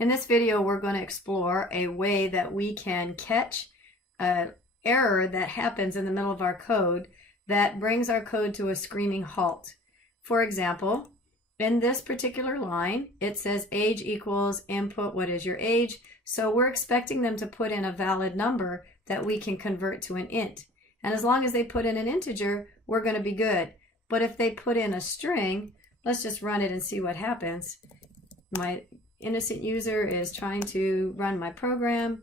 In this video, we're going to explore a way that we can catch an error that happens in the middle of our code that brings our code to a screaming halt. For example, in this particular line, it says age equals input, what is your age? So we're expecting them to put in a valid number that we can convert to an int. And as long as they put in an integer, we're going to be good. But if they put in a string, let's just run it and see what happens. My innocent user is trying to run my program,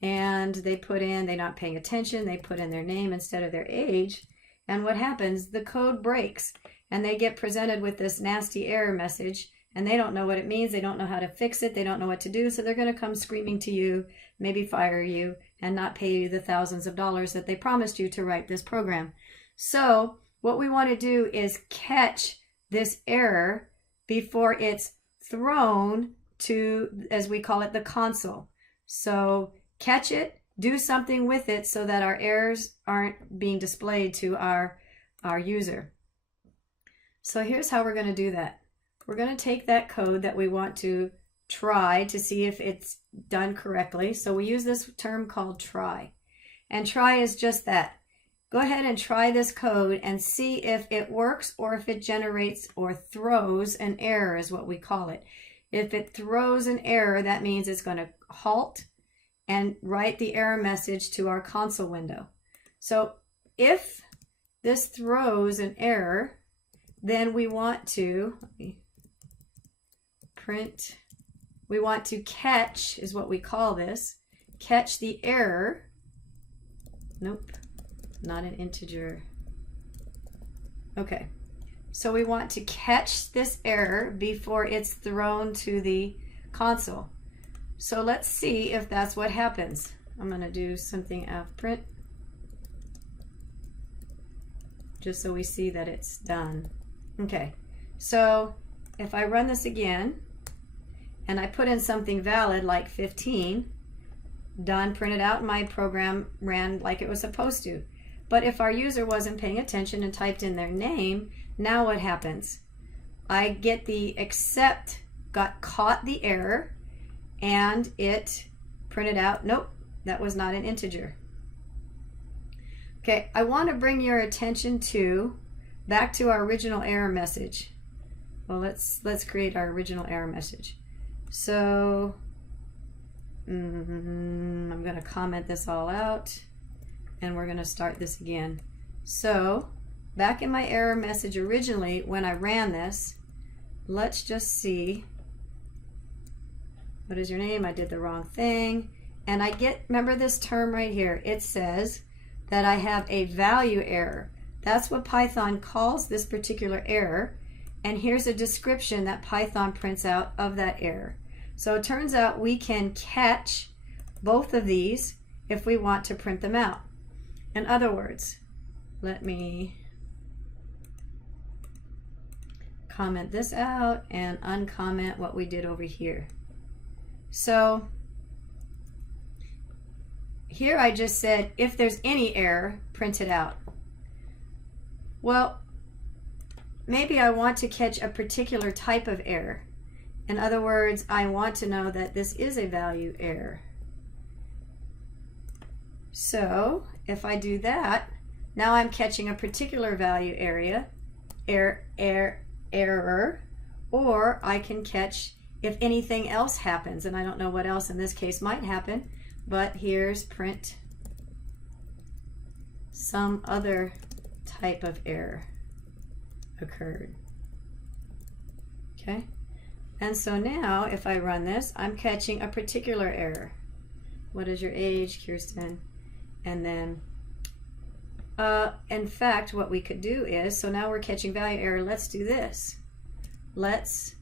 and they're not paying attention, they put in their name instead of their age, and what happens? The code breaks, and they get presented with this nasty error message, and they don't know what it means, they don't know how to fix it, they don't know what to do, so they're going to come screaming to you, maybe fire you, and not pay you the thousands of dollars that they promised you to write this program. So what we want to do is catch this error before it's thrown to, as we call it, the console. So catch it, do something with it so that our errors aren't being displayed to our user. So here's how we're going to do that. We're going to take that code that we want to try to see if it's done correctly. So we use this term called try. And try is just that. Go ahead and try this code and see if it works or if it generates or throws an error is what we call it. If it throws an error, that means it's going to halt and write the error message to our console window. So if this throws an error, then we want to catch, is what we call this, catch the error. Nope. Not an integer. Okay, so we want to catch this error before it's thrown to the console. So let's see if that's what happens. I'm going to do something print just so we see that it's done. Okay, so if I run this again and I put in something valid like 15, done, printed out, and my program ran like it was supposed to. But if our user wasn't paying attention and typed in their name, now what happens? I get the caught the error, and it printed out, nope, that was not an integer. Okay, I want to bring your attention back to our original error message. Well, let's create our original error message. So I'm going to comment this all out. And we're going to start this again. So back in my error message originally, when I ran this, let's just see, what is your name? I did the wrong thing. And I remember this term right here. It says that I have a value error. That's what Python calls this particular error. And here's a description that Python prints out of that error. So it turns out we can catch both of these if we want to print them out. In other words, let me comment this out and uncomment what we did over here. So here I just said, if there's any error, print it out. Well, maybe I want to catch a particular type of error. In other words, I want to know that this is a value error. So if I do that, now I'm catching a particular value error, or I can catch if anything else happens, and I don't know what else in this case might happen, but here's print some other type of error occurred. Okay, and so now if I run this, I'm catching a particular error. What is your age, Kirsten? And then, in fact, what we could do is, so now we're catching value error. Let's do this. Let's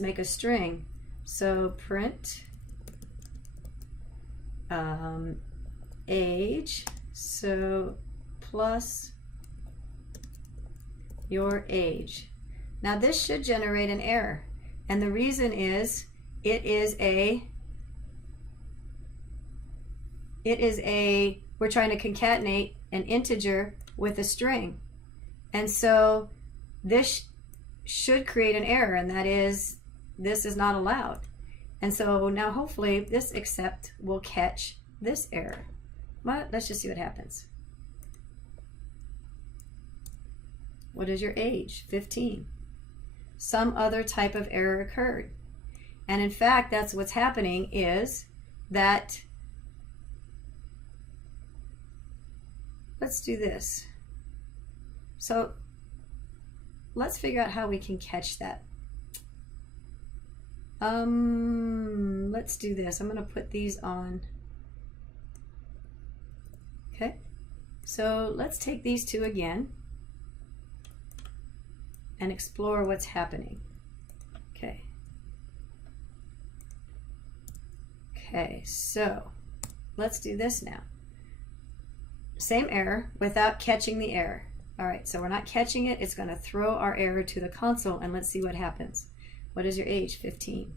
make a string. So print age, so plus your age. Now this should generate an error, and the reason is we're trying to concatenate an integer with a string. And so this should create an error, and that is this is not allowed. And so now hopefully this except will catch this error. But let's just see what happens. What is your age? 15. Some other type of error occurred. And in fact, that's what's happening, is that, let's do this. So let's figure out how we can catch that. Let's do this. I'm going to put these on. Okay. So let's take these two again and explore what's happening. Okay. Okay, so let's do this now. Same error without catching the error. All right, so we're not catching it. It's going to throw our error to the console, and let's see what happens. What is your age? 15.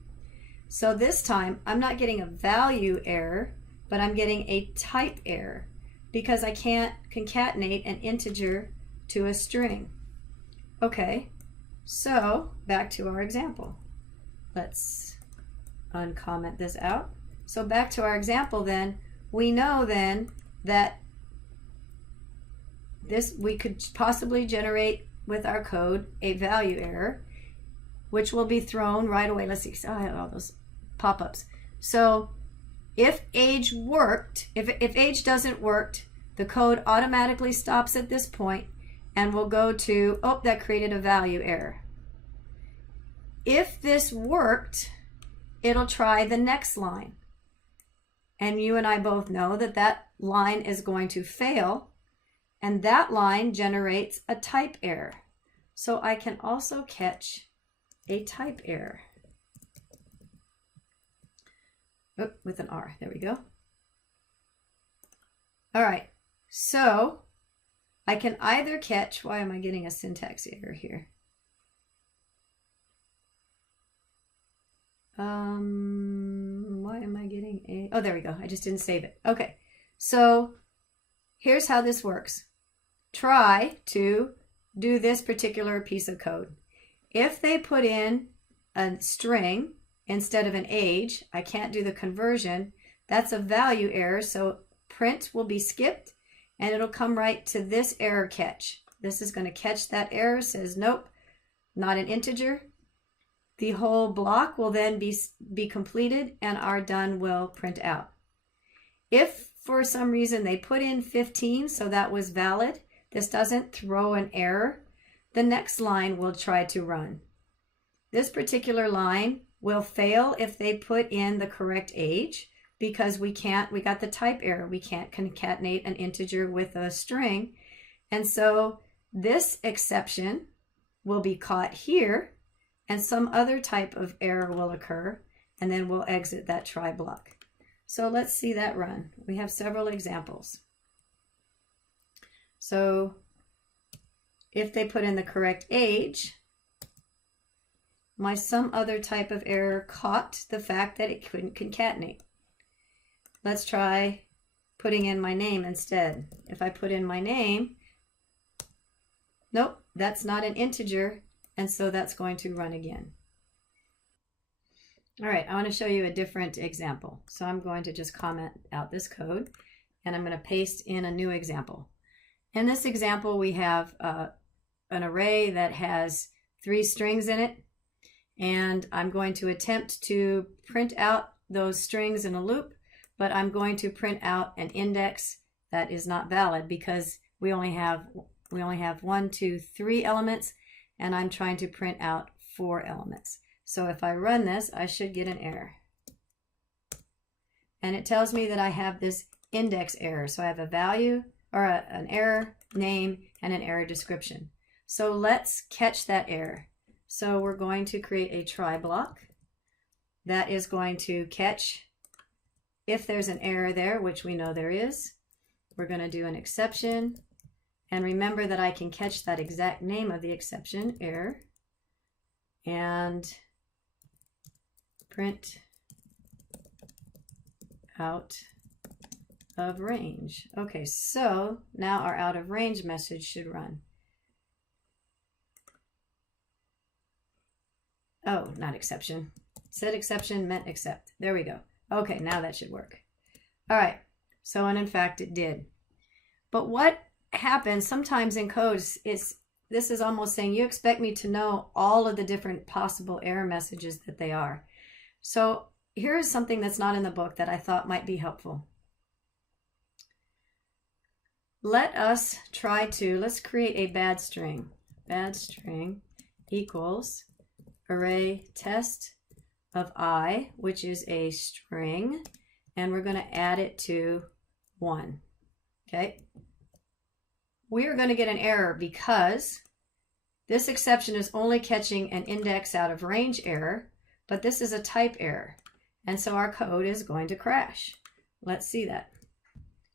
So this time, I'm not getting a value error, but I'm getting a type error because I can't concatenate an integer to a string. Okay, so back to our example. Let's uncomment this out. So back to our example then, we know then that this, we could possibly generate with our code a value error, which will be thrown right away. Let's see, I have all those pop-ups. So if age worked, if age doesn't work, the code automatically stops at this point and will go to, oh, that created a value error. If this worked, it'll try the next line. And you and I both know that that line is going to fail, and that line generates a type error. So I can also catch a type error. Oh, with an R, there we go. All right, so I can either catch, why am I getting a syntax error here? Why am I getting a, oh, there we go. I just didn't save it. Okay, so here's how this works. Try to do this particular piece of code. If they put in a string instead of an age, I can't do the conversion. That's a value error, so print will be skipped and it'll come right to this error catch. This is going to catch that error, says nope, not an integer. The whole block will then be completed and our done will print out. If for some reason they put in 15, so that was valid, this doesn't throw an error, the next line will try to run. This particular line will fail if they put in the correct age, because we got the type error. We can't concatenate an integer with a string. And so this exception will be caught here, and some other type of error will occur, and then we'll exit that try block. So let's see that run. We have several examples. So if they put in the correct age, my some other type of error caught the fact that it couldn't concatenate. Let's try putting in my name instead. If I put in my name, nope, that's not an integer, and so that's going to run again. All right, I want to show you a different example. So I'm going to just comment out this code, and I'm going to paste in a new example. In this example, we have an array that has 3 strings in it, and I'm going to attempt to print out those strings in a loop, but I'm going to print out an index that is not valid because we only have 1, 2, 3 elements, and I'm trying to print out 4 elements. So if I run this, I should get an error. And it tells me that I have this index error. So I have a value, or an error name, and an error description. So let's catch that error. So we're going to create a try block that is going to catch if there's an error there, which we know there is. We're going to do an exception. And remember that I can catch that exact name of the exception, error, and print out of range. Okay, so now our out of range message should run. Oh, not exception. Said exception, meant except. There we go. Okay, now that should work. All right. So, and in fact, it did. But what happens sometimes in codes is this is almost saying you expect me to know all of the different possible error messages that they are. So here's something that's not in the book that I thought might be helpful. Let's create a bad string. Bad string equals array test of I, which is a string, and we're going to add it to 1. Okay. We are going to get an error because this exception is only catching an index out of range error, but this is a type error. And so our code is going to crash. Let's see that.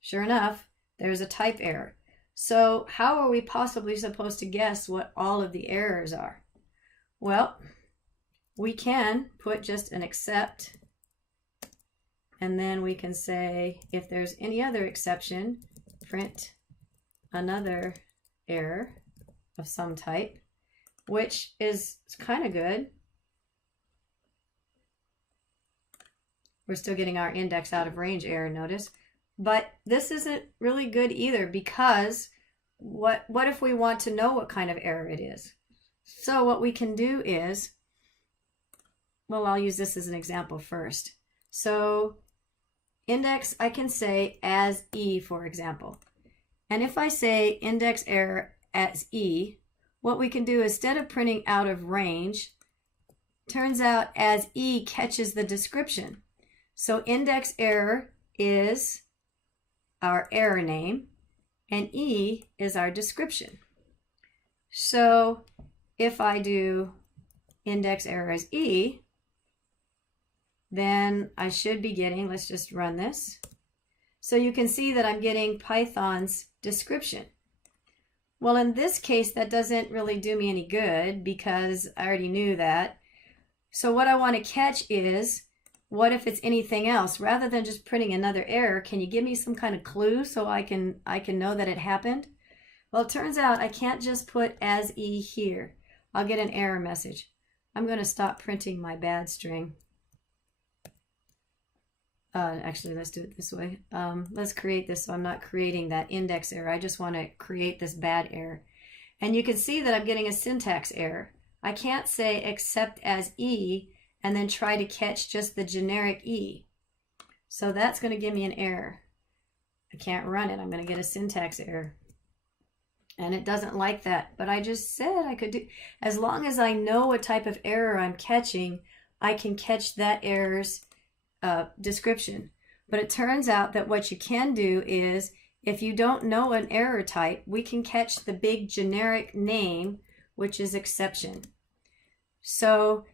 Sure enough, there's a type error. So how are we possibly supposed to guess what all of the errors are? Well, we can put just an except, and then we can say if there's any other exception, print another error of some type, which is kind of good. We're still getting our index out of range error, notice. But this isn't really good either, because what if we want to know what kind of error it is? So what we can do is, well, I'll use this as an example first. So index, I can say as E, for example. And if I say index error as E, what we can do instead of printing out of range, turns out as E catches the description. So index error is our error name, and E is our description. So if I do index error as E, then I should be getting, let's just run this. So you can see that I'm getting Python's description. Well, in this case, that doesn't really do me any good because I already knew that. So what I want to catch is, what if it's anything else? Rather than just printing another error, can you give me some kind of clue so I can know that it happened? Well, it turns out I can't just put as E here. I'll get an error message. I'm going to stop printing my bad string. Actually, let's do it this way. Let's create this so I'm not creating that index error. I just want to create this bad error. And you can see that I'm getting a syntax error. I can't say except as E and then try to catch just the generic E. So that's going to give me an error. I can't run it. I'm going to get a syntax error. And it doesn't like that. But I just said I could do, as long as I know what type of error I'm catching, I can catch that error's description. But it turns out that what you can do is, if you don't know an error type, we can catch the big generic name, which is exception. So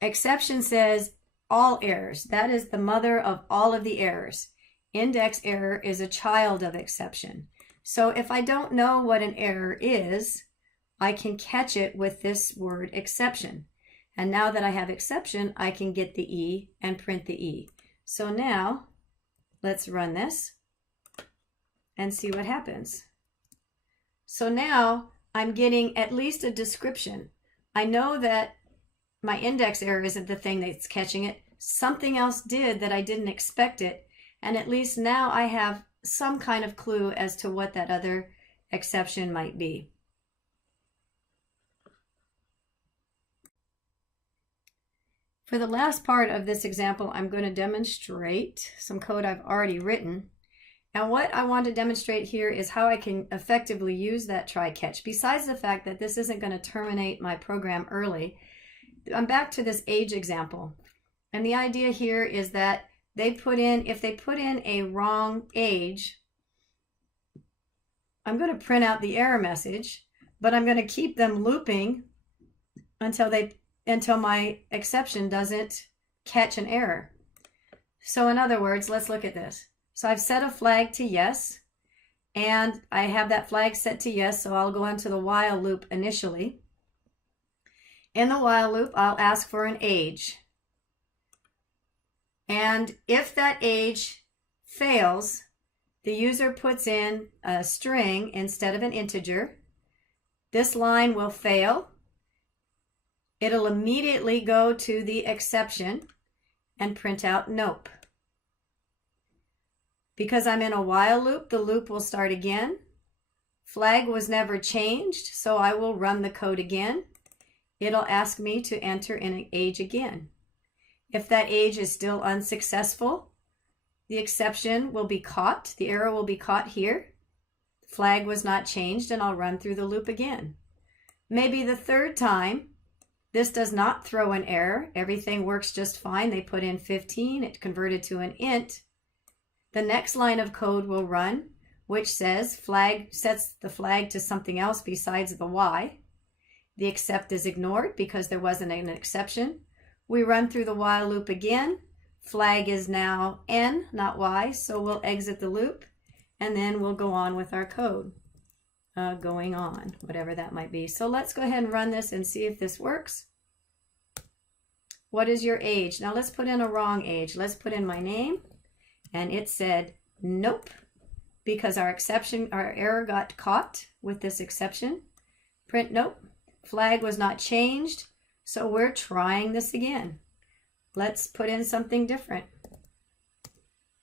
exception says all errors. That is the mother of all of the errors. Index error is a child of exception. So if I don't know what an error is, I can catch it with this word exception. And now that I have exception, I can get the E and print the E. So now, let's run this and see what happens. So now, I'm getting at least a description. I know that my index error isn't the thing that's catching it. Something else did that I didn't expect it. And at least now I have some kind of clue as to what that other exception might be. For the last part of this example, I'm going to demonstrate some code I've already written. And what I want to demonstrate here is how I can effectively use that try-catch. Besides the fact that this isn't going to terminate my program early, I'm back to this age example. And the idea here is that if they put in a wrong age, I'm going to print out the error message, but I'm going to keep them looping until my exception doesn't catch an error. So in other words, let's look at this. So I've set a flag to yes, and I have that flag set to yes, so I'll go into the while loop initially. In the while loop, I'll ask for an age. And if that age fails, the user puts in a string instead of an integer. This line will fail. it'll immediately go to the exception and print out nope. Because I'm in a while loop, the loop will start again. Flag was never changed, so I will run the code again. It'll ask me to enter in an age again. If that age is still unsuccessful, the exception will be caught. The error will be caught here. Flag was not changed, and I'll run through the loop again. Maybe the third time, this does not throw an error. Everything works just fine. They put in 15. It converted to an int. The next line of code will run, which says flag sets the flag to something else besides the Y. The except is ignored because there wasn't an exception. We run through the while loop again. Flag is now N, not Y, so we'll exit the loop, and then we'll go on with our code. Going on, whatever that might be. So let's go ahead and run this and see if this works. What is your age? Now let's put in a wrong age. Let's put in my name, and it said nope, because our error got caught with this exception. Print nope. Flag was not changed, so we're trying this again. Let's put in something different.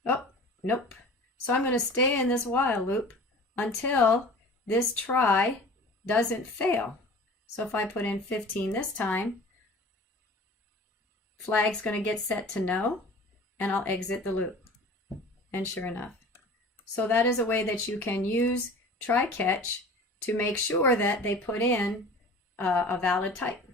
Oh, nope. So I'm going to stay in this while loop until this try doesn't fail. So if I put in 15 this time, flag's going to get set to no, and I'll exit the loop. And sure enough. So that is a way that you can use try catch to make sure that they put in a valid type.